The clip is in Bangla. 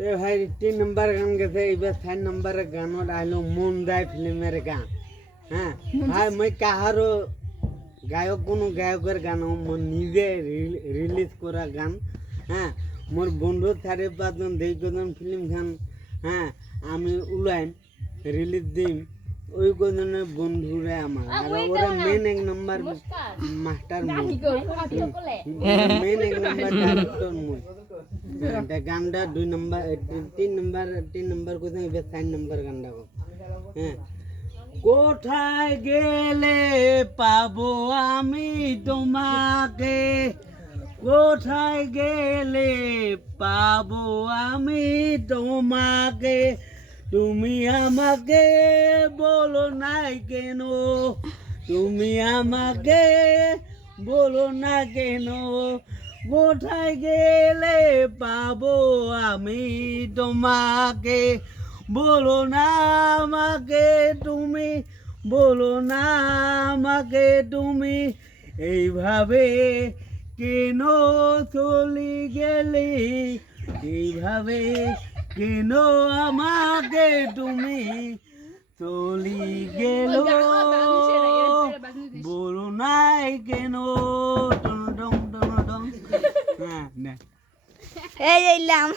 তো ভাই 3 নম্বর গান গেছে এবার 4 নম্বরের গানত আইলো মন যায় ফিল্মের গান হ্যাঁ ভাই মই কাহারো গায়ক কোনো গায়কের গান মই নিজে রিলিজ করা গান হ্যাঁ মোর বন্ধু 4-5 জন দেখজন ফিল্ম গান হ্যাঁ আমি উলাইম রিলিজ দিম ওই কোজনের বন্ধুরে আমার আর ওরা মেন এক নম্বর মাস্টার মুই মেন এক নম্বর ডাইরেক্টর মুই এটা গানটা 2 নম্বর 3 নম্বর কোথায় 4 নম্বর গানটা হ্যাঁ কোথায় গেলে পাবো আমি তোমাকে কোথায় গেলে পাবো আমি তোমাকে তুমি আমাকে বলো নাই কেন তুমি আমাকে বলো না কেন কোথায় গেলে পাবো আমি তোমাকে বলো না আমাকে তুমি বলো না আমাকে তুমি এইভাবে কেন চলি গেলি এইভাবে কেন আমাকে তুমি চলি গেল বলো নাই কেন হ্যাঁ এই এলাম